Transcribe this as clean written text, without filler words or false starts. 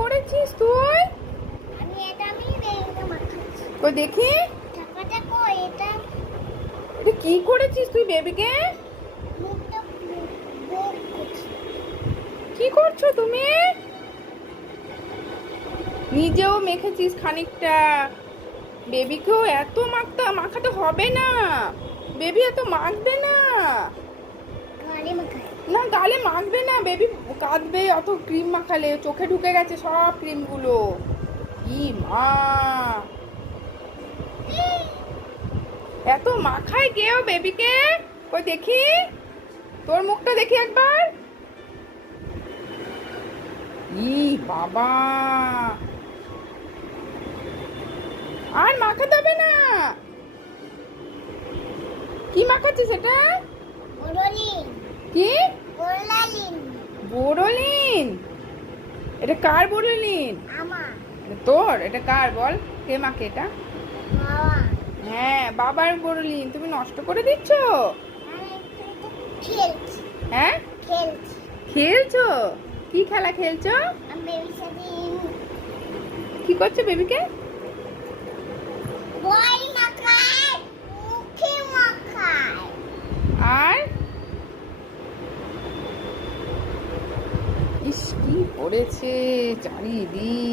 করেছিস তুই? আমি বেবিকে মাখাচ্ছি। কই দেখি। টাকাটা কই এটা? এটা কি করেছিস তুই বেবিকে? মুখটা বের করছি। কি করছো তুমি? নিজেও মেখেছিস খানিকটা, বেবিকেও এত মাখাতে হবে না। বেবি এত মাখবে না। গালে মাখাই। না গালে মাখবে না, বেবি কাঁদবে অত ক্রিম মাখালে, চোখে ঢুকে গেছে সব ক্রিমগুলো। ই মা, এত মাখায় কেউ বেবিকে? কই দেখি, তোর মুখটা দেখি একবার। ই বাবা, আর মাখাতে হবে না। কি মাখাচ্ছিস এটা? বোরোলিন। কি? বোরোলিন। বোরোলিন? এটা কার বোরোলিন? আমার। এটা তোর? এটা কার বল? কে মাখে এটা? বাবা। হ্যাঁ বাবার বোরোলিন, তুমি নষ্ট করে দিচ্ছ। আমি একটু খেলছি। হ্যাঁ খেলছি। খেলছো? কি খেলা খেলছো? আমি বেবির সাথে কি করছো বেবিকে? বল মাখায়, মুখে মাখায়। আর ইস কি পড়েছে চারিদিক।